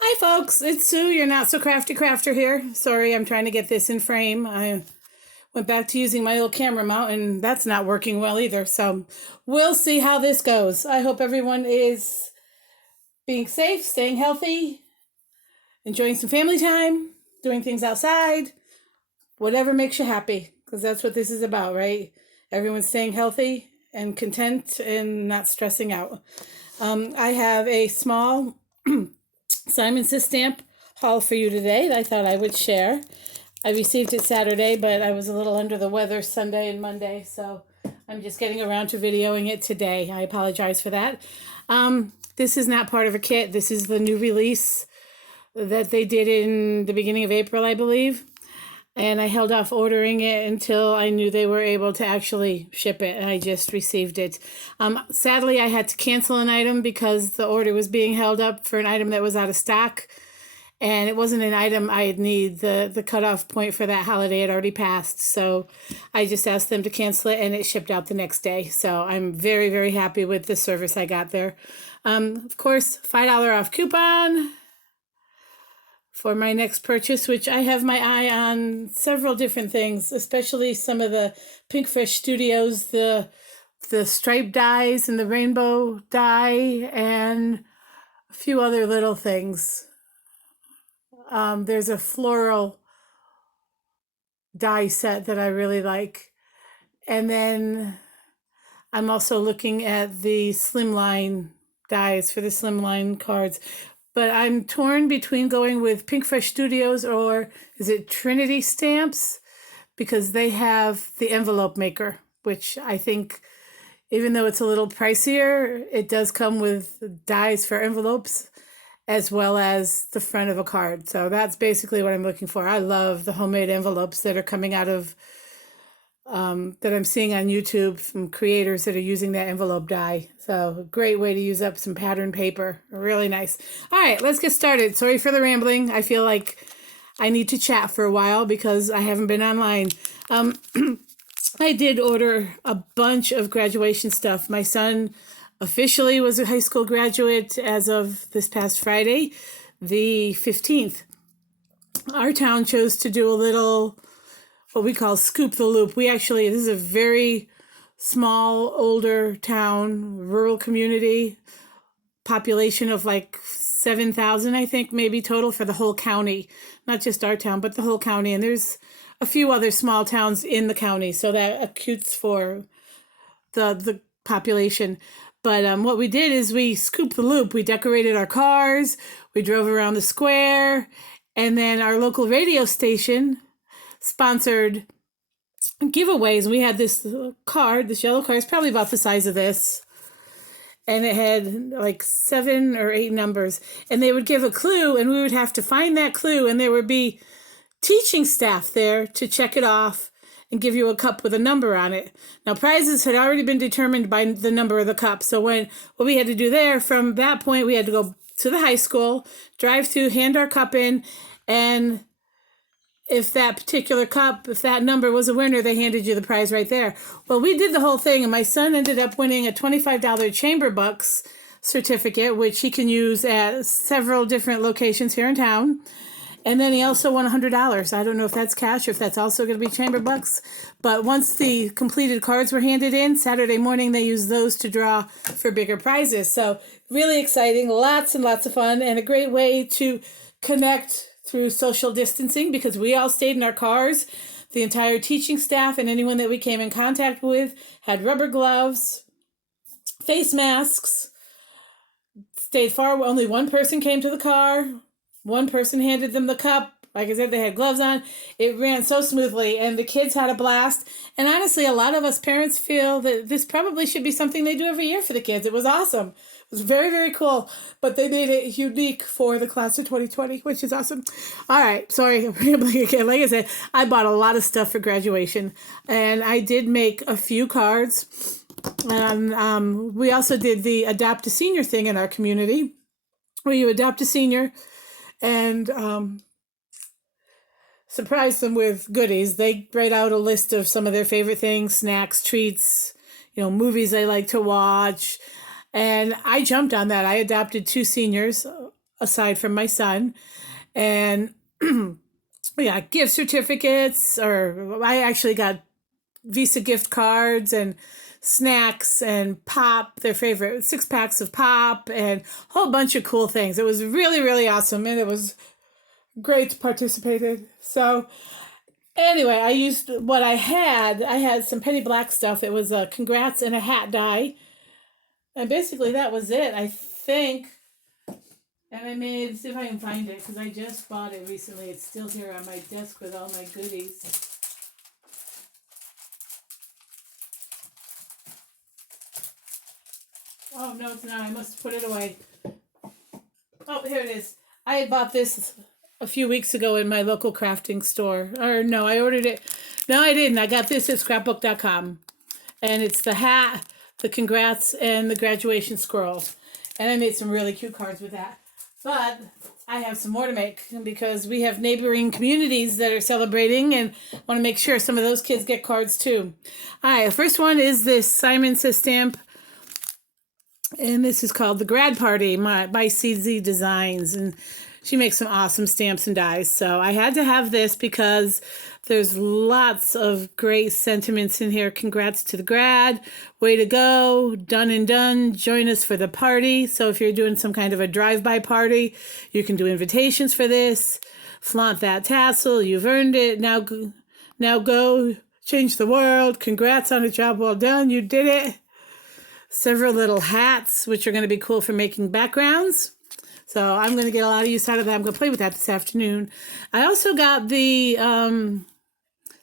Hi, folks. It's Sue, your not so crafty crafter here. Sorry, I'm trying to get this in frame. I went back to using my old camera mount, and that's not working well either. So we'll see how this goes. I hope everyone is being safe, staying healthy, enjoying some family time, doing things outside, whatever makes you happy, because that's what this is about, right? Everyone's staying healthy and content and not stressing out. I have a small Simon Says stamp haul for you today that I thought I would share. I received it Saturday, but I was a little under the weather Sunday and Monday, so I'm just getting around to videoing it today. I apologize for that. This is not part of a kit. This is the new release that they did in the beginning of April, I believe. And I held off ordering it until I knew they were able to actually ship it. I just received it. Sadly, I had to cancel an item because the order was being held up for an item that was out of stock. And it wasn't an item I'd need. The cutoff point for that holiday had already passed. So I just asked them to cancel it, and it shipped out the next day. So I'm very, very happy with the service I got there. Of course, $5 off coupon for my next purchase, which I have my eye on several different things, especially some of the Pinkfish Studios, the striped dyes and the rainbow dye, and a few other little things. There's a floral dye set that I really like. And then I'm also looking at the slimline dies for the slimline cards. But I'm torn between going with Pinkfish Studios or is it Trinity Stamps? Because they have the envelope maker, which I think, even though it's a little pricier, it does come with dies for envelopes as well as the front of a card. So that's basically what I'm looking for. I love the homemade envelopes that are coming out of, that I'm seeing on YouTube from creators that are using that envelope die. So a great way to use up some pattern paper. Really nice. All right, let's get started. Sorry for the rambling. I feel like I need to chat for a while because I haven't been online. I did order a bunch of graduation stuff. My son officially was a high school graduate as of this past Friday, the 15th. Our town chose to do a little, what we call scoop the loop. This is a very small, older town, rural community, population of like 7,000, I think, maybe total for the whole county. Not just our town, but the whole county. And there's a few other small towns in the county, so that accounts for the population. But what we did is we scooped the loop. We decorated our cars. We drove around the square. And then our local radio station sponsored giveaways. We had this card, this yellow card. It's probably about the size of this. And it had like 7 or 8 numbers. And they would give a clue, and we would have to find that clue. And there would be teaching staff there to check it off and give you a cup with a number on it. Now, prizes had already been determined by the number of the cup. So what we had to do there, from that point, we had to go to the high school, drive through, hand our cup in, and if that particular cup, if that number was a winner, they handed you the prize right there. Well, we did the whole thing, and my son ended up winning a $25 Chamber Bucks certificate, which he can use at several different locations here in town. And then he also won $100. I don't know if that's cash or if that's also going to be Chamber Bucks. But once the completed cards were handed in, Saturday morning, they used those to draw for bigger prizes. So really exciting, lots and lots of fun, and a great way to connect through social distancing because we all stayed in our cars. The entire teaching staff and anyone that we came in contact with had rubber gloves, face masks, stayed far. Only one person came to the car. One person handed them the cup. Like I said, they had gloves on. It ran so smoothly, and the kids had a blast. And honestly, a lot of us parents feel that this probably should be something they do every year for the kids. It was awesome. It was very, very cool. But they made it unique for the class of 2020, which is awesome. All right. Sorry, I'm rambling again. Like I said, I bought a lot of stuff for graduation, and I did make a few cards. And we also did the Adopt a Senior thing in our community, where you adopt a senior and surprise them with goodies. They write out a list of some of their favorite things, snacks, treats, movies they like to watch. And I jumped on that. I adopted 2 seniors, aside from my son. And we got gift certificates, or I actually got Visa gift cards and snacks and pop, their favorite 6 packs of pop, and a whole bunch of cool things. It was really, really awesome, and it was great to participate in. So anyway, I used what I had. I had some Penny Black stuff. It was a congrats and a hat die. And basically that was it, I think. And I made, see if I can find it, because I just bought it recently. It's still here on my desk with all my goodies. Oh, no, it's not. I must have put it away. Oh, here it is. I had bought this a few weeks ago in my local crafting store. Or no, I ordered it. No, I didn't. I got this at scrapbook.com. And it's the hat, the congrats, and the graduation scroll. And I made some really cute cards with that. But I have some more to make because we have neighboring communities that are celebrating, and I want to make sure some of those kids get cards too. All right, the first one is this Simon Says stamp. And this is called the Grad Party by CZ Designs. And she makes some awesome stamps and dies. So I had to have this because there's lots of great sentiments in here. Congrats to the grad. Way to go. Done and done. Join us for the party. So if you're doing some kind of a drive-by party, you can do invitations for this. Flaunt that tassel. You've earned it. Now go change the world. Congrats on a job well done. You did it. Several little hats, which are going to be cool for making backgrounds. So I'm going to get a lot of use out of that. I'm going to play with that this afternoon. I also got the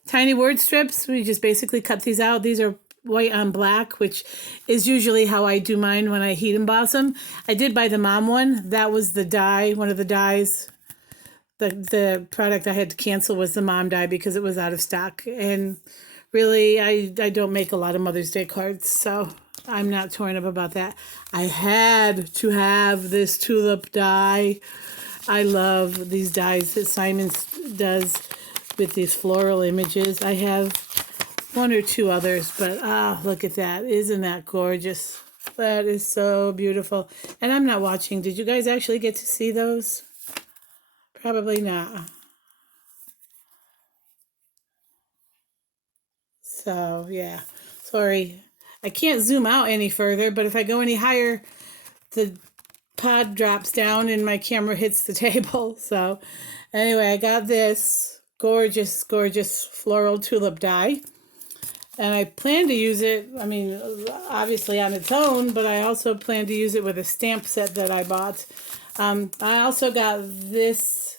tiny word strips. We just basically cut these out. These are white on black, which is usually how I do mine when I heat emboss them. I did buy the mom one. That was the die, one of the dies. The product I had to cancel was the mom die because it was out of stock. And really, I don't make a lot of Mother's Day cards, so I'm not torn up about that. I had to have this tulip die. I love these dies that Simon does with these floral images. I have one or two others, but look at that. Isn't that gorgeous? That is so beautiful. And I'm not watching. Did you guys actually get to see those? Probably not. So, yeah. Sorry. I can't zoom out any further, but if I go any higher, the pod drops down and my camera hits the table. So anyway, I got this gorgeous, gorgeous floral tulip die. And I plan to use it, I mean, obviously on its own, but I also plan to use it with a stamp set that I bought. I also got this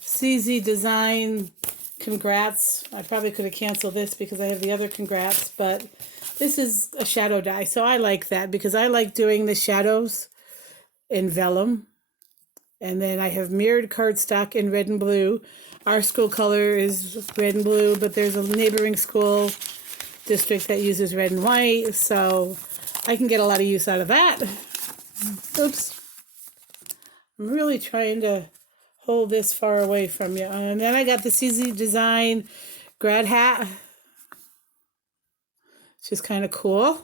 CZ Design Congrats. I probably could have canceled this because I have the other Congrats, but this is a shadow die, so I like that because I like doing the shadows in vellum. And then I have mirrored cardstock in red and blue. Our school color is red and blue, but there's a neighboring school district that uses red and white, so I can get a lot of use out of that. Oops. I'm really trying to hold this far away from you. And then I got the CZ Design grad hat. Which is kind of cool.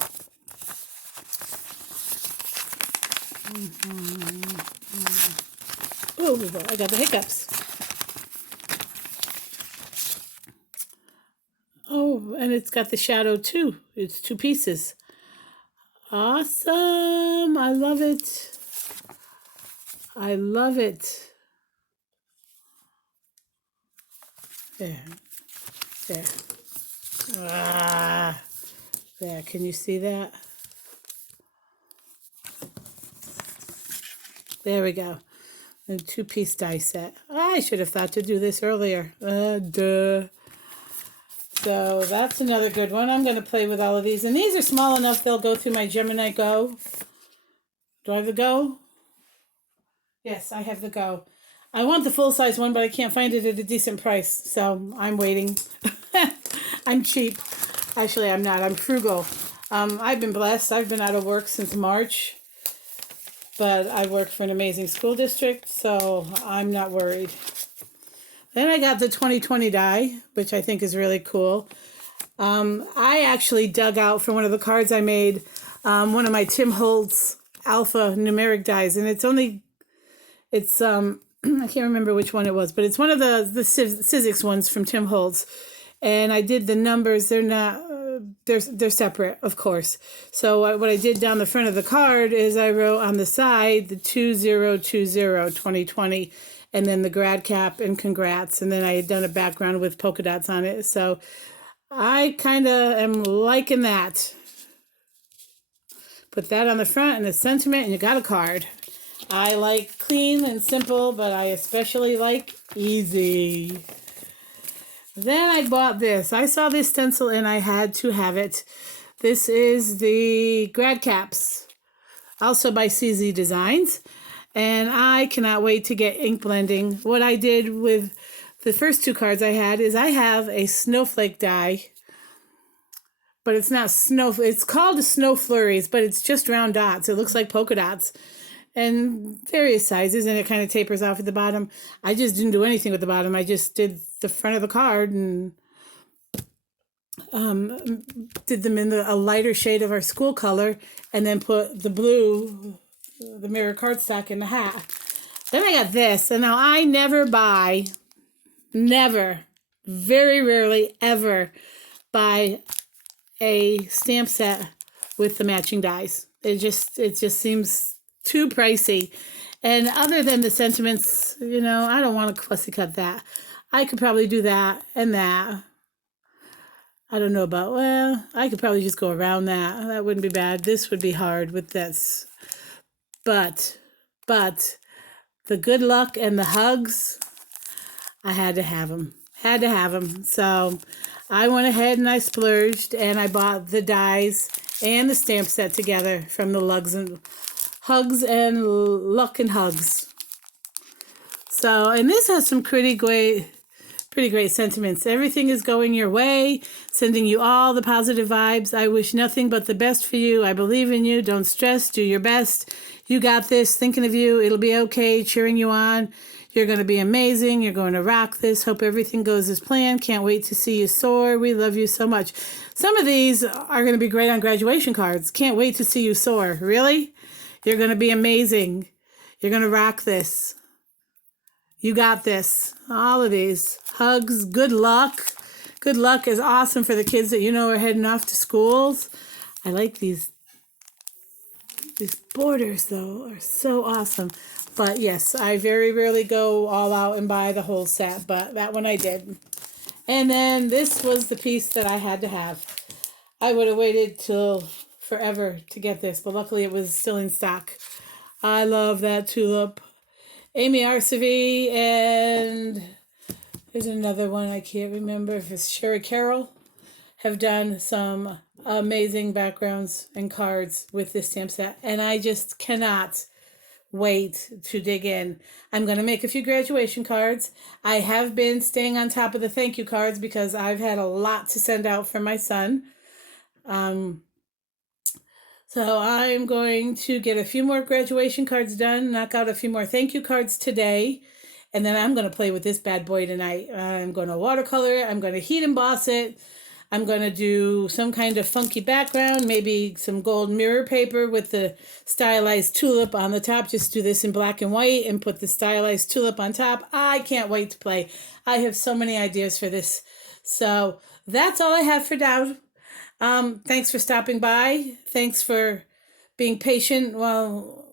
Oh, I got the hiccups. Oh, and it's got the shadow too. It's 2 pieces. Awesome. I love it. I love it. There. There. There. Can you see that? There we go. A 2-piece die set. I should have thought to do this earlier. Duh. So that's another good one. I'm going to play with all of these. And these are small enough they'll go through my Gemini Go. Do I have the Go? Yes, I have the Go. I want the full-size one, but I can't find it at a decent price. So I'm waiting. I'm cheap. Actually, I'm not. I'm frugal. I've been blessed. I've been out of work since March. But I work for an amazing school district, so I'm not worried. Then I got the 2020 die, which I think is really cool. I actually dug out for one of the cards I made one of my Tim Holtz Alpha numeric dies, and It's I can't remember which one it was, but it's one of the Sizzix ones from Tim Holtz. And I did the numbers. They're not they're separate, of course. So what I did down the front of the card is I wrote on the side the 2020 and then the grad cap and congrats, and then I had done a background with polka dots on it. So I kind of am liking that. Put that on the front and the sentiment, and you got a card. I like clean and simple, but I especially like easy. Then I bought this. I saw this stencil and I had to have it. This is the Grad Caps, also by CZ Designs. And I cannot wait to get ink blending. What I did with the first two cards I had is I have a snowflake die. But it's not snow. It's called a Snow Flurries, but it's just round dots. It looks like polka dots. And various sizes, and it kind of tapers off at the bottom. I just didn't do anything with the bottom. I just did the front of the card and did them in a lighter shade of our school color, and then put the blue, the mirror cardstock in the hat. Then I got this, and now I never, very rarely ever buy a stamp set with the matching dies. It just seems too pricey. And other than the sentiments, I don't want to fussy cut that. I could probably do that and that. I don't know about, I could probably just go around that. That wouldn't be bad. This would be hard with this. But the good luck and the hugs, I had to have them. So I went ahead and I splurged and I bought the dies and the stamp set together from the Hugs and Luck and Hugs. So, and this has some pretty great sentiments. Everything is going your way, sending you all the positive vibes. I wish nothing but the best for you. I believe in you. Don't stress. Do your best. You got this. Thinking of you. It'll be okay. Cheering you on. You're going to be amazing. You're going to rock this. Hope everything goes as planned. Can't wait to see you soar. We love you so much. Some of these are going to be great on graduation cards. Can't wait to see you soar. Really? You're going to be amazing. You're going to rock this. You got this. All of these. Hugs. Good luck. Good luck is awesome for the kids that are heading off to schools. I like these. These borders, though, are so awesome. But yes, I very rarely go all out and buy the whole set, but that one I did. And then this was the piece that I had to have. I would have waited till forever to get this, but luckily it was still in stock. I love that tulip. Amy Arcevi, and there's another one I can't remember if it's Sherry Carroll, have done some amazing backgrounds and cards with this stamp set, and I just cannot wait to dig in. I'm going to make a few graduation cards. I have been staying on top of the thank you cards because I've had a lot to send out for my son. So I'm going to get a few more graduation cards done, knock out a few more thank you cards today, and then I'm going to play with this bad boy tonight. I'm going to watercolor it. I'm going to heat emboss it. I'm going to do some kind of funky background, maybe some gold mirror paper with the stylized tulip on the top. Just do this in black and white and put the stylized tulip on top. I can't wait to play. I have so many ideas for this. So that's all I have for now. Thanks for stopping by. Thanks for being patient while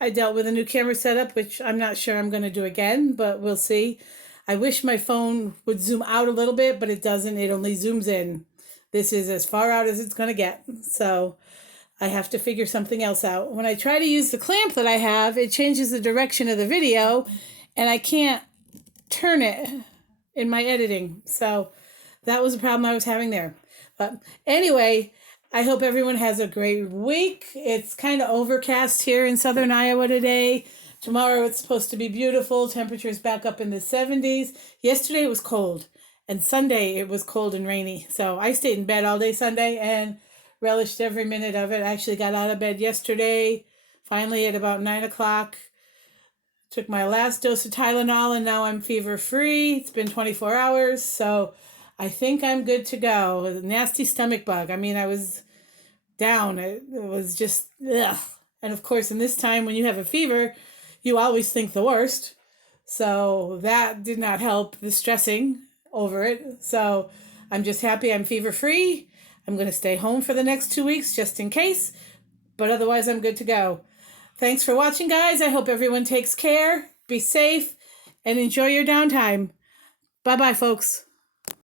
I dealt with a new camera setup, which I'm not sure I'm going to do again, but we'll see. I wish my phone would zoom out a little bit, but it doesn't. It only zooms in. This is as far out as it's going to get. So I have to figure something else out. When I try to use the clamp that I have, it changes the direction of the video, and I can't turn it in my editing. So that was a problem I was having there. But anyway, I hope everyone has a great week. It's kind of overcast here in southern Iowa today. Tomorrow it's supposed to be beautiful. Temperatures back up in the 70s. Yesterday it was cold. And Sunday it was cold and rainy. So I stayed in bed all day Sunday and relished every minute of it. I actually got out of bed yesterday, finally at about 9 o'clock. Took my last dose of Tylenol and now I'm fever free. It's been 24 hours. So I think I'm good to go. A nasty stomach bug. I mean, I was down. It was just, ugh. And of course, in this time when you have a fever, you always think the worst. So that did not help the stressing over it. So I'm just happy I'm fever free. I'm going to stay home for the next 2 weeks just in case, but otherwise I'm good to go. Thanks for watching, guys. I hope everyone takes care, be safe, and enjoy your downtime. Bye-bye, folks.